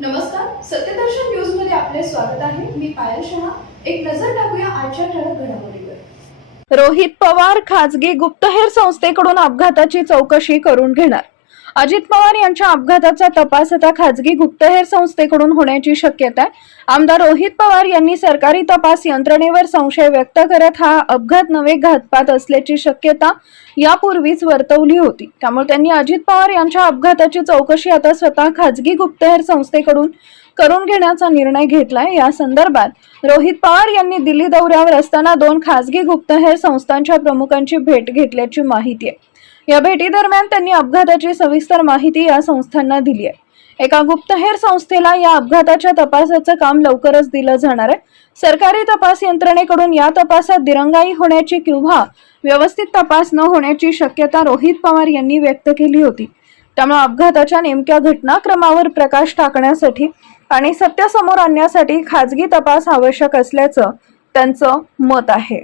नमस्कार, सत्यदर्शन न्यूज मध्ये आपले स्वागत आहे। मी पायल शहा। एक नजर टाकूया आजच्या ठळक घडामोडीवर। रोहित पवार खासगी गुप्तहेर संस्थेकडून अपघाताची चौकशी करून घेणार। अजित पवार यांच्या अपघाताचा तपास आता खासगी गुप्तहेर संस्थेकडून होण्याची शक्यता आहे। आमदार रोहित पवार यांनी सरकारी तपास यंत्रणेवर संशय व्यक्त करत हा अपघात नवे घातपात असल्याची शक्यता यापूर्वीच वर्तवली होती। त्यामुळे त्यांनी अजित पवार यांच्या अपघाताची चौकशी आता स्वतः खासगी गुप्तहेर संस्थेकडून करून घेण्याचा निर्णय घेतलाय। या संदर्भात रोहित पवार यांनी दिल्ली दौऱ्यावर असताना 2 खासगी गुप्तहेर संस्थांच्या प्रमुखांची भेट घेतल्याची माहिती आहे। या भेटी दरम्यान त्यांनी अपघाताची सविस्तर माहिती या संस्थांना दिली आहे। एका गुप्तहेर संस्थेला या अपघाताच्या तपासाचं काम लवकरच दिलं जाणार आहे। सरकारी तपास यंत्रणेकडून या तपासात दिरंगाई होण्याची किंवा व्यवस्थित तपास न होण्याची शक्यता रोहित पवार यांनी व्यक्त केली होती। त्यामुळे अपघाताच्या नेमक्या घटनाक्रमावर प्रकाश टाकण्यासाठी आणि सत्य समोर आणण्यासाठी खासगी तपास आवश्यक असल्याचं त्यांचं मत आहे।